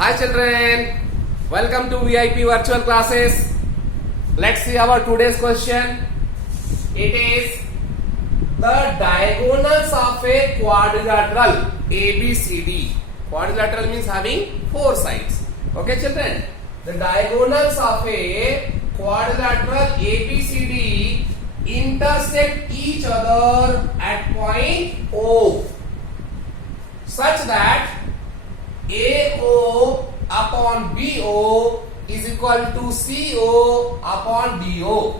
Hi children, welcome to VIP virtual classes. Let's see our today's question. It is the diagonals of a quadrilateral ABCD. Quadrilateral means having four sides. Okay children, the diagonals of a quadrilateral ABCD intersect each other at point O such that AO upon BO is equal to CO upon DO.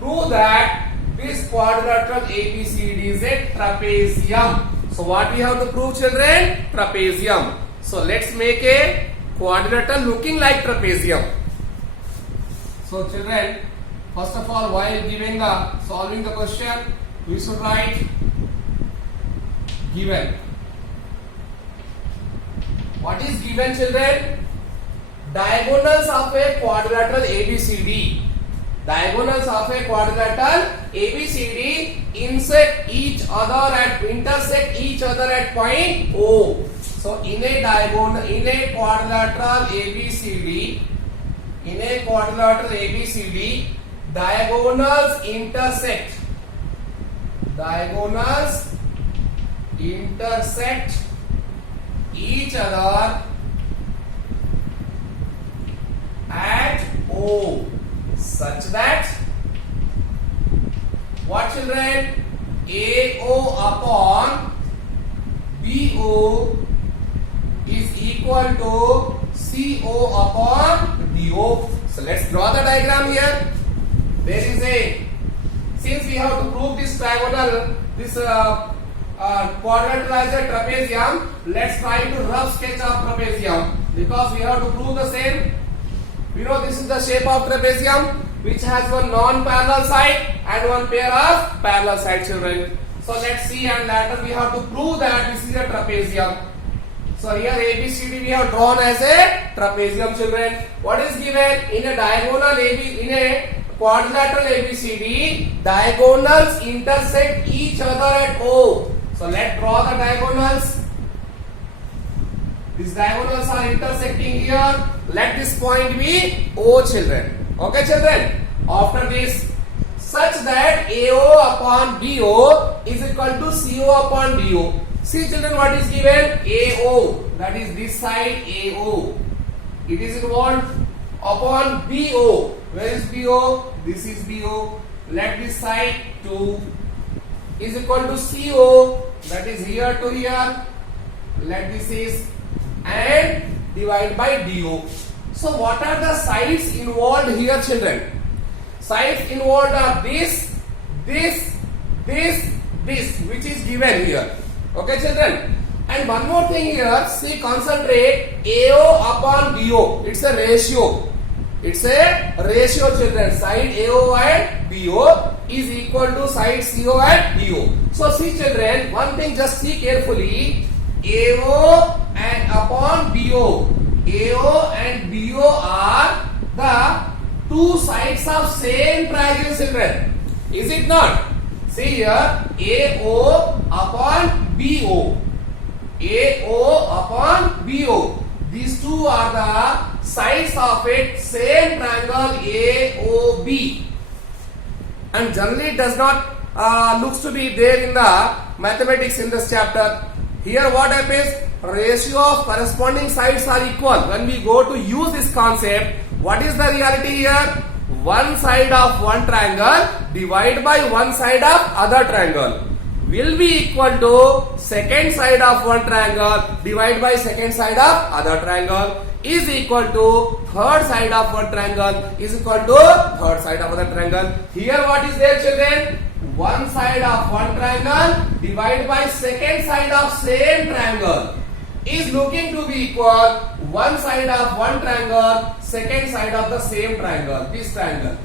Prove that this quadrilateral ABCD is a trapezium. So what we have to prove children? Trapezium. So let's make a quadrilateral looking like trapezium. So children, first of all, while solving the question, we should write given. What is given children? Diagonals of a quadrilateral ABCD. Diagonals of a quadrilateral ABCD intersect each other at point O. So in a quadrilateral ABCD, diagonals intersect each other at O such that what children? AO upon BO is equal to CO upon DO. So let's draw the diagram here. Since we have to prove this diagonal, quadrilateral as a trapezium, let's try to rough sketch of trapezium because we have to prove the same. We know this is the shape of trapezium which has one non-parallel side and one pair of parallel sides children. So let's see, and later we have to prove that this is a trapezium. So here ABCD we have drawn as a trapezium children. What is given? In a quadrilateral ABCD, diagonals intersect each other at O. So let's draw the diagonals. These diagonals are intersecting here. Let this point be O children. Okay children. After this, such that AO upon BO is equal to CO upon DO. See children, what is given? AO, that is this side AO. It is involved upon BO. Where is BO? This is BO. Let this side 2 is equal to CO, that is here to here. Let this is and divide by DO. So what are the sides involved here children? Sides involved are this, which is given here. Okay children. And one more thing here, see, concentrate, AO upon BO. It's a ratio. Children. Side AO and BO is equal to side CO and DO. So see children, one thing just see carefully, AO and upon BO. AO and BO are the two sides of same triangle children. Is it not? See here, AO upon BO. AO upon BO. These two are the sides of it same triangle AOB. And generally it does not looks to be there in the mathematics in this chapter. Here what happens? Ratio of corresponding sides are equal. When we go to use this concept, what is the reality here? One side of one triangle divided by one side of other triangle will be equal to second side of one triangle divided by second side of other triangle is equal to third side of one triangle is equal to third side of other triangle. Here what is there children? One side of one triangle divided by second side of same triangle is looking to be equal one side of one triangle, second side of the same triangle, this triangle.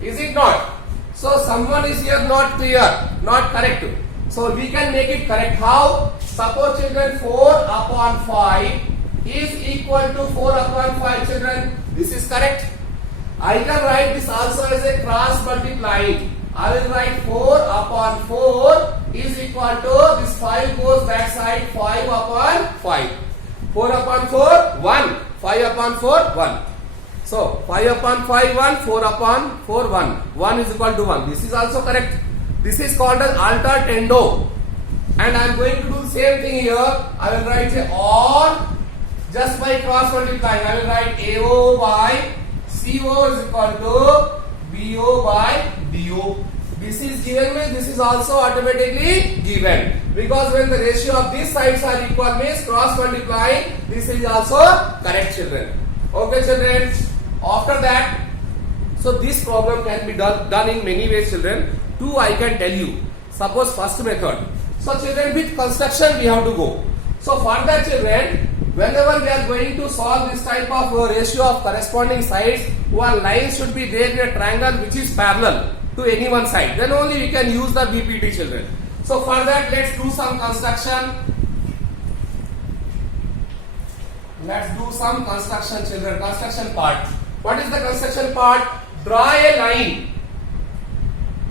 Is it not? So someone is here not clear, not correct. So we can make it correct. How? Suppose children 4 upon 5 is equal to 4 upon 5 children. This is correct. I can write this also as a cross multiplying. I will write 4 upon 4 is equal to this 5 goes that side 5 upon 5. 4 upon 4, 1. 5 upon 4, 1. So 5 upon 5, 1. 4 upon 4, 1. 1 is equal to 1. This is also correct. This is called as alternando. And I am going to do the same thing here. I will write here or just by cross multiplying. I will write AO by CO is equal to BO by DO. This is given means this is also automatically given. Because when the ratio of these sides are equal means cross multiplying, this is also correct, children. Okay, children. After that, so this problem can be done in many ways, children. Two I can tell you. Suppose first method. So children, with construction we have to go. So for that, children, whenever we are going to solve this type of ratio of corresponding sides, one line should be there in a triangle which is parallel to any one side. Then only we can use the BPT, children. So for that, let's do some construction. Let's do some construction, children. Construction part. What is the construction part? Draw a line.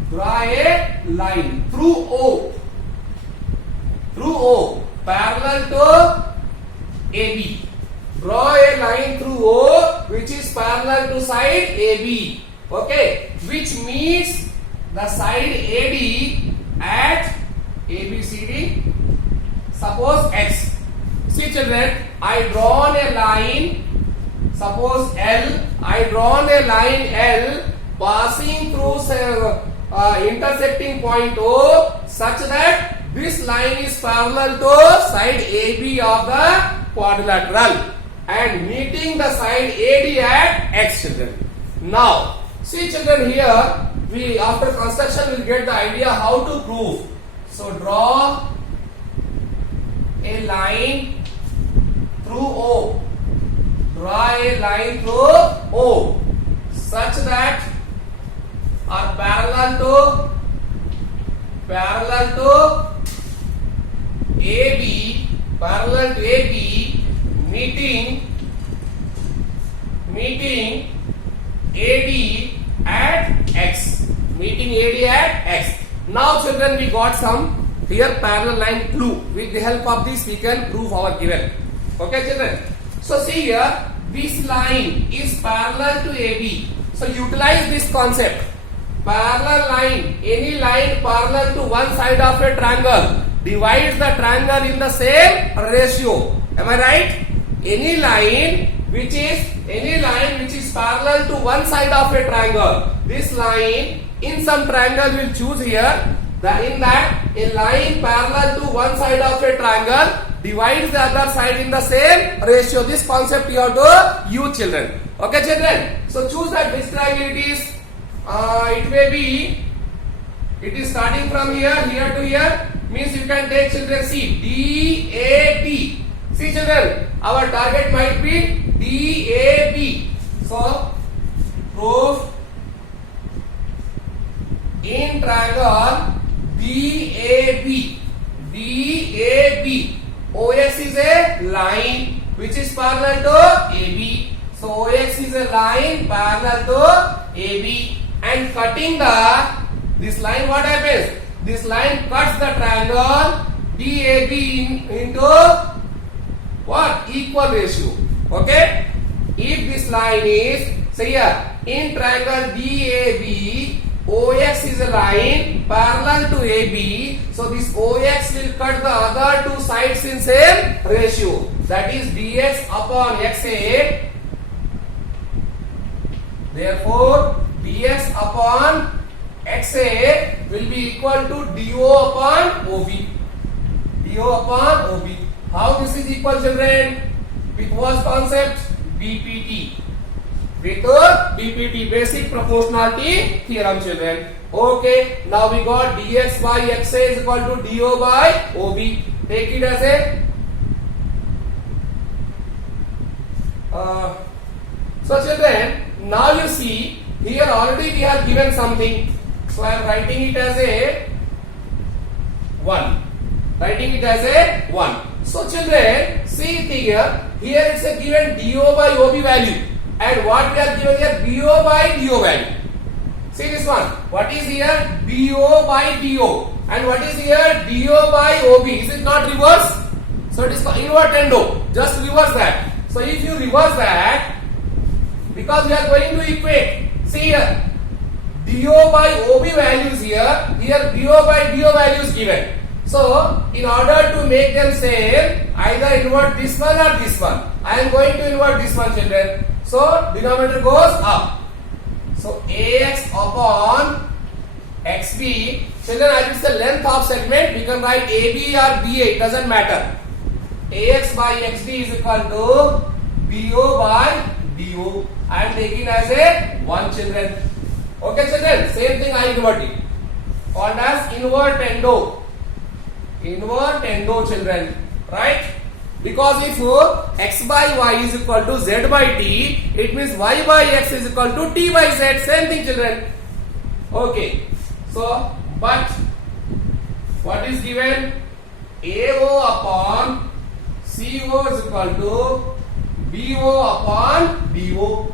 Draw a line through O. Through O, parallel to AB. Draw a line through O which is parallel to side AB. Okay, which meets the side AD at ABCD. Suppose X. See, children, I drawn a line. Suppose L. I drawn a line L passing through intersecting point O such that this line is parallel to side AB of the quadrilateral and meeting the side AD at X, children. Now, see, children, here we after construction will get the idea how to prove. So draw a line through O. Draw a line through O such that are parallel to AB, meeting AD at X. Meeting AD at X. Now, children, we got some here parallel line clue. With the help of this, we can prove our given. Okay, children. So see here, this line is parallel to AB. So utilize this concept. Parallel line, any line parallel to one side of a triangle divides the triangle in the same ratio. Am I right? Any line which is parallel to one side of a triangle. This line in some triangle we'll choose here. In that a line parallel to one side of a triangle divides the other side in the same ratio. This concept you have to use, children. Okay, children. So choose that which triangle it is. It is starting from here to here. Means you can take, children, see DAB. See, children, our target might be DAB. So proof in triangle DAB. OX is a line which is parallel to AB. So OX is a line parallel to AB. And cutting this line, what happens? This line cuts the triangle DAB into what? Equal ratio. Okay? If this line is, say here, in triangle DAB, OX is a line parallel to AB. So this OX will cut the other two sides in same ratio. That is DX upon XA. Therefore, dx upon XA will be equal to DO upon OB. DO upon OB. How this is equal, children? With what concept? BPT. With BPT, basic proportionality theorem, children. Okay, now we got dx by XA is equal to DO by OB. Take it as a so, children, now you see here already we have given something. So I am writing it as a 1. Writing it as a 1. So, children, see it here. Here it's a given DO by OB value. And what we are given here? BO by DO value. See this one. What is here? BO by DO. And what is here? DO by OB. Is it not reverse? So it is invert endo. Just reverse that. So if you reverse that, because we are going to equate, see here, DO by OB values here DO by DO values given. So in order to make them same, either invert this one or this one. I am going to invert this one, children. So denominator goes up. So AX upon XB, children, as it's the length of segment, we can write AB or BA, it doesn't matter. AX by XB is equal to BO by DO. I am taking as a 1, children. Okay, children, same thing I invert it. Called as invert endo. Invert endo, children. Right? Because if x by y is equal to z by t, it means y by x is equal to t by z. Same thing, children. Okay. So, but what is given? AO upon CO is equal to BO upon DO.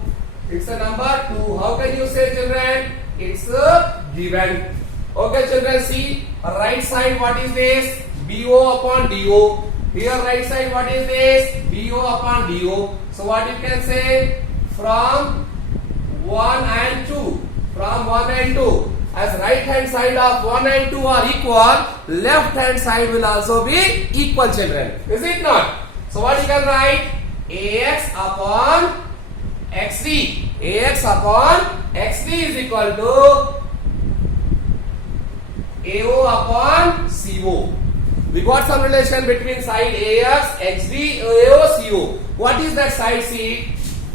It's a number 2. How can you say, children? It's a given. Okay, children, see right side what is this? BO upon DO. Here right side what is this? BO upon DO. So what you can say? From 1 and 2. From 1 and 2. As right hand side of 1 and 2 are equal, left hand side will also be equal, children. Is it not? So what you can write? AX upon XD. AX upon XD is equal to AO upon CO. We got some relation between side AX, XD, AO, CO. What is that side C?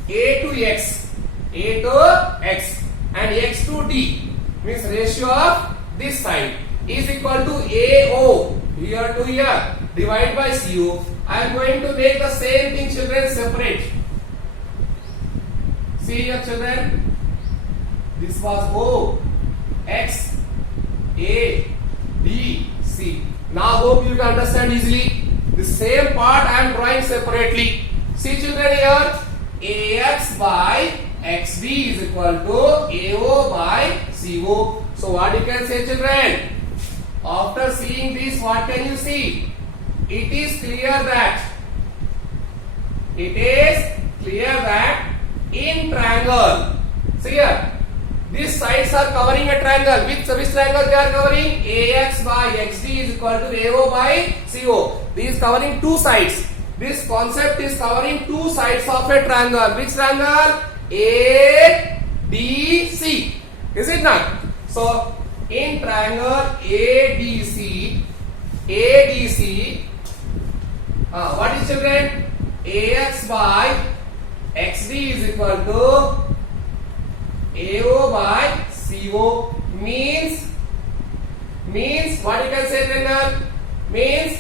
A to X. A to X and X to D. Means ratio of this side is equal to AO here to here divided by CO. I am going to make the same thing, children, separate. See here, children, this was O, X, A, D, C. Now hope you can understand easily. The same part I am drawing separately. See, children, here AX by XD is equal to AO by CO. So what you can say, children? After seeing this, what can you see? It is clear that in triangle, see here, these sides are covering a triangle. Which triangle they are covering? AX by XD is equal to AO by CO. This is covering two sides. This concept is covering two sides of a triangle. Which triangle? ADC. Is it not? So in triangle ADC, what is, children? AX by XD is equal to AO by CO. Means what you can say, triangle? Means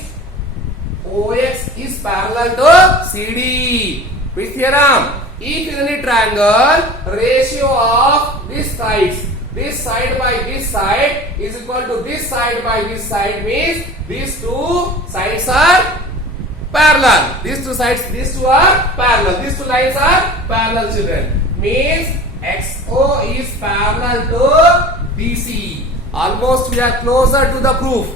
OX is parallel to CD. Which theorem? If in any triangle, ratio of these sides, this side by this side is equal to this side by this side, means these two sides are parallel. These two sides, these two are parallel. These two lines are parallel, children. Means XO is parallel to DC. Almost we are closer to the proof.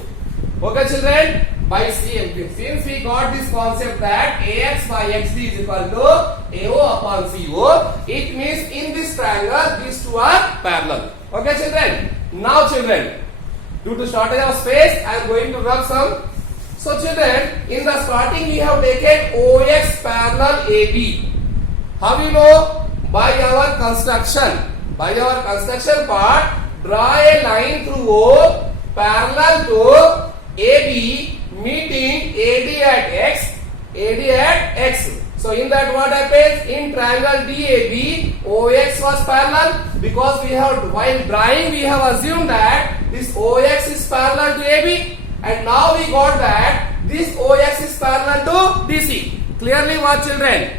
Okay, children? By since we got this concept that AX by XD is equal to AO upon CO, it means in this triangle these two are parallel. Okay, children? Now, children, due to shortage of space, I am going to rub some. So, children, in the starting we have taken OX parallel AB. How we know? By our construction. By our construction part, draw a line through O parallel to AB, meeting AD at X. So in that what happens? In triangle DAB, OX was parallel because we have, while drawing, we have assumed that this OX is parallel to AB, and now we got that this OX is parallel to DC. Clearly what, children?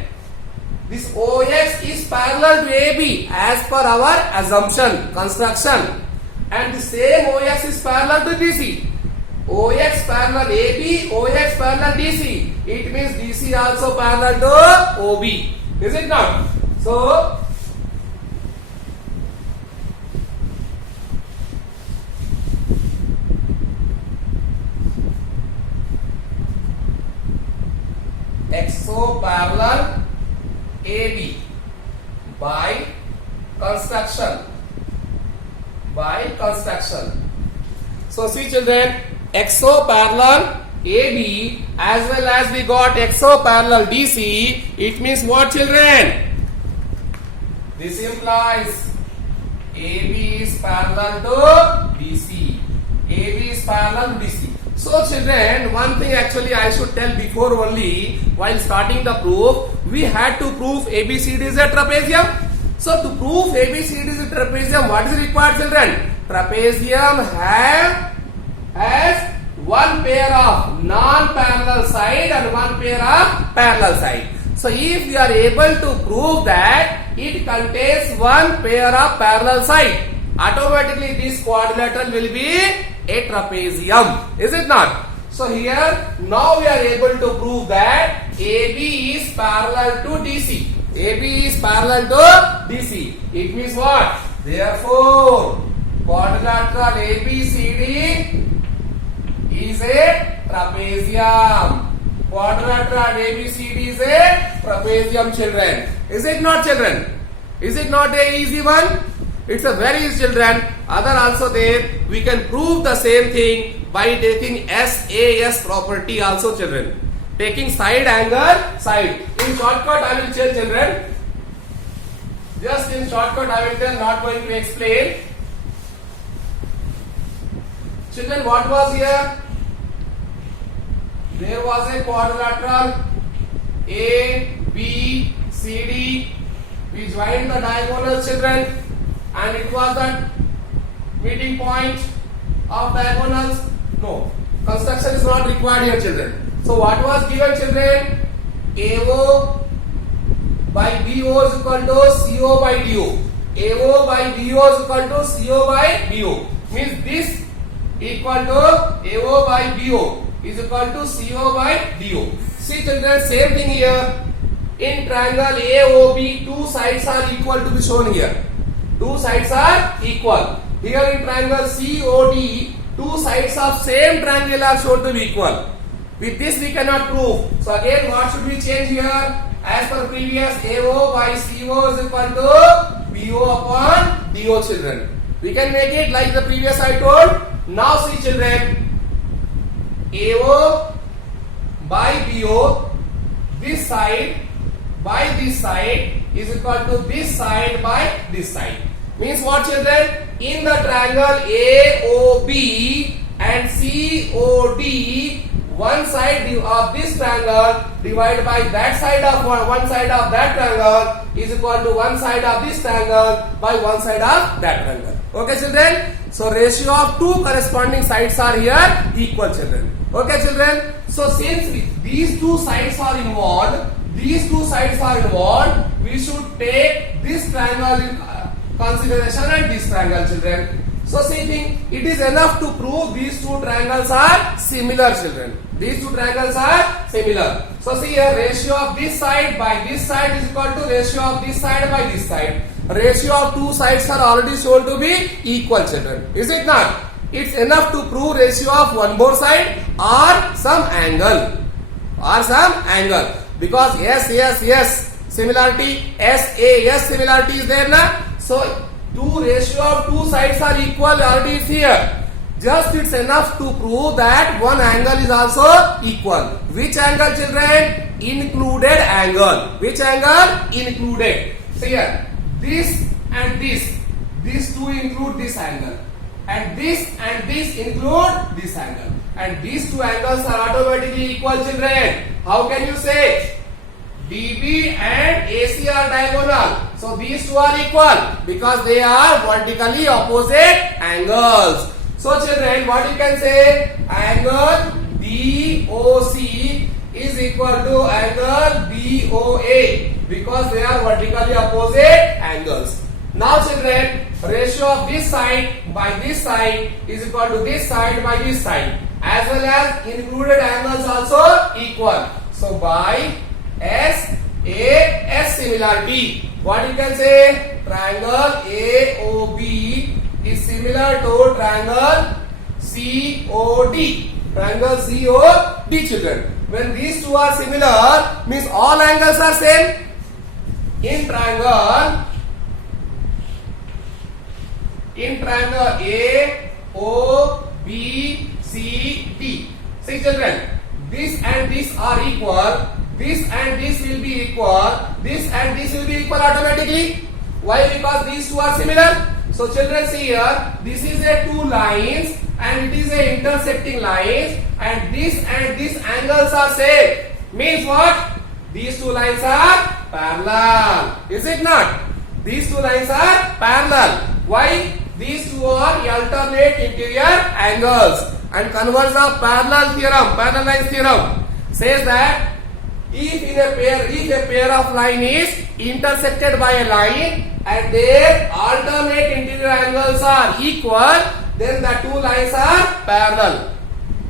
This OX is parallel to AB as per our assumption, construction, and the same OX is parallel to DC. OX parallel AB, OX parallel DC. It means DC also parallel to OB. Is it not? So, parallel AB by construction. So see children, XO parallel AB as well as we got XO parallel DC. It means what children? This implies AB is parallel to DC. AB is parallel to DC. So children, one thing actually I should tell before only, while starting the proof, we had to prove ABCD is a trapezium. So to prove ABCD is a trapezium, what is required children? Trapezium has one pair of non-parallel side and one pair of parallel side. So if we are able to prove that it contains one pair of parallel side, automatically this quadrilateral will be a trapezium, is it not? So here now we are able to prove that AB is parallel to DC. AB is parallel to DC. It means what? Therefore, quadrilateral ABCD is a trapezium. Quadrilateral ABCD is a trapezium, children. Is it not, children? Is it not a easy one? It's a very easy, children. Other also there. We can prove the same thing by taking SAS property also, children. Taking side angle, side. In shortcut I will tell, children. Just in shortcut I will tell, not going to explain. Children, what was here? There was a quadrilateral A, B, C, D. We joined the diagonals, children, and it was the meeting point of diagonals. No, construction is not required here, children. So what was given, children? AO by BO is equal to CO by DO. AO by BO is equal to CO by BO. Means this equal to AO by BO is equal to CO by DO. See children, same thing here. In triangle AOB, two sides are equal to be shown here. Two sides are equal. Here in triangle COD, two sides of same triangle are shown to be equal. With this we cannot prove. So again, what should we change here? As per previous, AO by CO is equal to BO upon DO, children. We can make it like the previous I told. Now see children, AO by BO, this side by this side is equal to this side by this side. Means what, children? In the triangle AOB and COD, one side of this triangle divided by that side of one side of that triangle is equal to one side of this triangle by one side of that triangle. Okay, children? So ratio of two corresponding sides are here equal, children. Okay, children? So since these two sides are involved, we should take this triangle in consideration and this triangle, children. So see, it is enough to prove these two triangles are similar, children. These two triangles are similar. So see here, ratio of this side by this side is equal to ratio of this side by this side. Ratio of two sides are already shown to be equal, children. Is it not? It's enough to prove ratio of one more side or some angle. Because yes, similarity, SAS similarity is there now. So two ratio of two sides are equal already is here. Just it's enough to prove that one angle is also equal. Which angle, children? Included angle. Which angle? Included. So here, this and this. These two include this angle. And this include this angle. And these two angles are automatically equal, children. How can you say? DB and AC are diagonal. So these two are equal because they are vertically opposite angles. So children, what you can say? Angle DOC is equal to angle BOA because they are vertically opposite angles. Now children, ratio of this side by this side is equal to this side by this side, as well as included angles also equal. So by SAS similarity, what you can say? Triangle AOB is similar to triangle COD. Triangle COD, children. when these two are similar, means all angles are same. In triangle A, O, B, C, D. See children, this and this are equal. This and this will be equal. This and this will be equal automatically. Why? Because these two are similar. So children, see here, this is a two lines and it is a intersecting lines, and this angles are same. Means what? These two lines are parallel. Is it not? These two lines are parallel. Why? These two are alternate interior angles. And converse of parallel theorem, parallel lines theorem, says that if a pair of line is intersected by a line and their alternate interior angles are equal, then the two lines are parallel.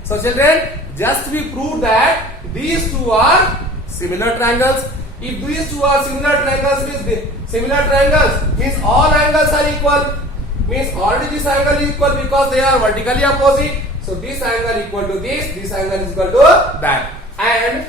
So children, just we proved that these two are similar triangles. If these two are similar triangles, means all angles are equal. Means already this angle is equal because they are vertically opposite. So this angle equal to this angle is equal to that. And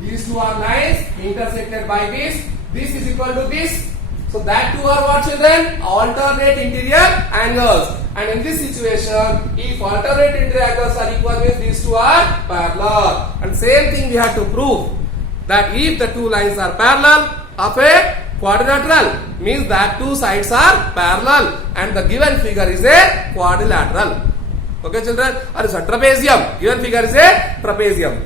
these two are lines intersected by this is equal to this. So that two are what children? Alternate interior angles. And in this situation, if alternate interior angles are equal, means these two are parallel. And same thing we have to prove, that if the two lines are parallel of a quadrilateral, means that two sides are parallel and the given figure is a quadrilateral. Okay children, or is a trapezium. Given figure is a trapezium.